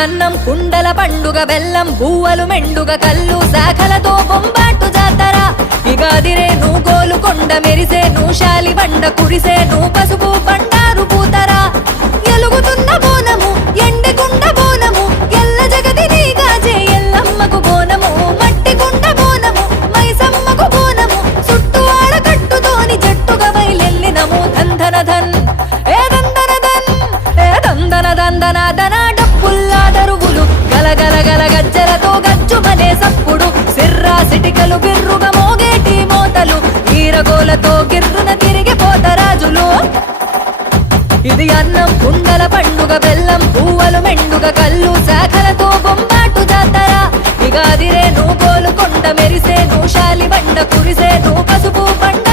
అన్నం కుండల పండుగ బెల్లం బువ్వలు మెండుగ కళ్ళు శాఖలతో బొంబాటు జాతర ఇగాదిరే నువ్వు గోలుకొండ మెరిసే నువ్వు శాలి బండ కురిసే నువ్వు పసుపు బండారు పూతరా ఎలుగుతున్న బోనము ఎండికుండ బోనము ఎల్ల జగతి నీగాజే ఎల్లమ్మకు బోనము మట్టి కుండ బోనము మైసమ్మకు బోనము చుట్టూ ఆడకట్టుతోని జట్టుగా బయలెల్లినము ధన్ ధన్ ఏ దందన ధన్ ఏ దందన దందన దన డప్పుల్లా దరువులు గలగల గల గజ్జలతో గజ్జుమనే సప్పుడు సిర్రా సిటికలు బిర్రుగా మోగేటి మోతలు ఈరగోలతో గిర్రున తిరిగిపోతరాజులు ఇది అన్నం కుండల పండుగ బెల్లం పువ్వులు మెండుగ కళ్ళు శాఖలతో బొంబాటు జాతర ఇగాదిరే నువ్వు గోలుకొండ మెరిసే నువ్వు శాలి బండ కురిసే నువ్వు పసుపు బండ